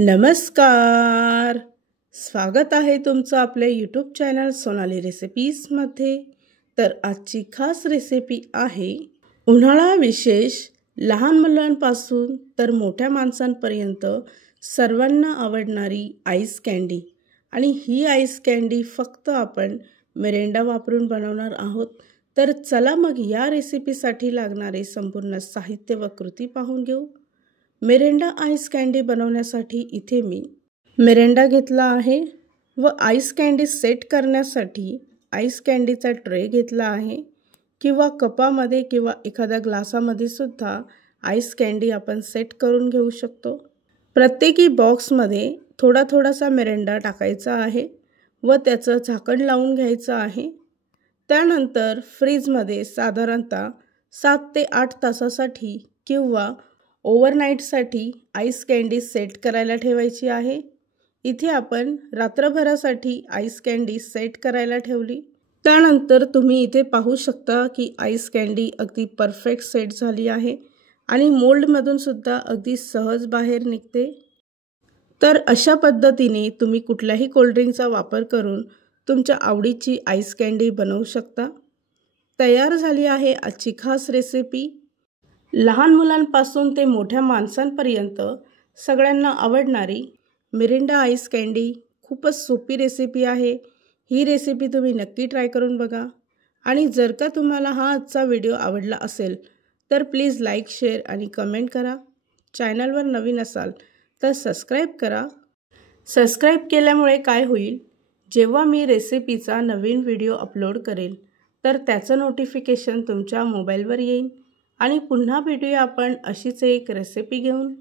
नमस्कार. स्वागत आहे तुमचं आपल्या यूट्यूब चॅनल सोनाली रेसिपीजमध्ये. तर आजची खास रेसिपी आहे उन्हाळा विशेष लहान मुलांपासून तर मोठ्या माणसांपर्यंत सर्वांना आवडणारी आईस कँडी. आणि ही आईस कँडी फक्त आपण मिरिंडा वापरून बनवणार आहोत. तर चला मग या रेसिपीसाठी लागणारे संपूर्ण साहित्य व कृती पाहून घेऊ. मिरिंडा आईस कँडी बनवण्यासाठी इथे मी मिरिंडा घेतला आहे व आईस कँडी सेट करण्यासाठी आईस कँडीचा ट्रे घेतला आहे, किंवा कपामध्ये किंवा एखाद्या ग्लासामध्ये सुद्धा आईस कँडी आपण सेट करून घेऊ शकतो. प्रत्येकी बॉक्समध्ये थोडासा मिरिंडा टाकायचा आहे व त्याचं झाकण लावून घ्यायचं आहे. त्यानंतर फ्रीजमध्ये साधारणतः 7 ते 8 तासासाठी किंवा ओव्हरनाईटसाठी आईस कँडी सेट करायला ठेवायची आहे. इथे आपण रात्रभरासाठी आईस कँडी सेट करायला ठेवली. त्यानंतर तुम्ही इथे पाहू शकता की आईस कँडी अगदी परफेक्ट सेट झाली आहे आणि मोल्डमधून सुद्धा अगदी सहज बाहेर निघते. तर अशा पद्धतीने तुम्ही कुठल्याही कोल्ड्रिंकचा वापर करून तुमच्या आवडीची आईस कँडी बनवू शकता. तयार झाली आहे आजची खास रेसिपी. लहान मुलांपासून ते मोठ्या माणसांपर्यंत सगळ्यांना आवडणारी मिरिंडा आईस कँडी. खूपच सोपी रेसिपी आहे. ही रेसिपी तुम्ही नक्की ट्राय करून बघा. आणि जर का तुम्हाला हा आजचा व्हिडिओ आवडला असेल तर प्लीज लाईक, शेअर आणि कमेंट करा. चॅनलवर नवीन असाल तर सबस्क्राईब करा. सबस्क्राईब केल्यामुळे काय होईल, जेव्हा मी रेसिपीचा नवीन व्हिडिओ अपलोड करेल तर त्याचं नोटिफिकेशन तुमच्या मोबाईलवर येईल. आणि पुन्हा भेटूया आपण अशीच एक रेसिपी घेऊन.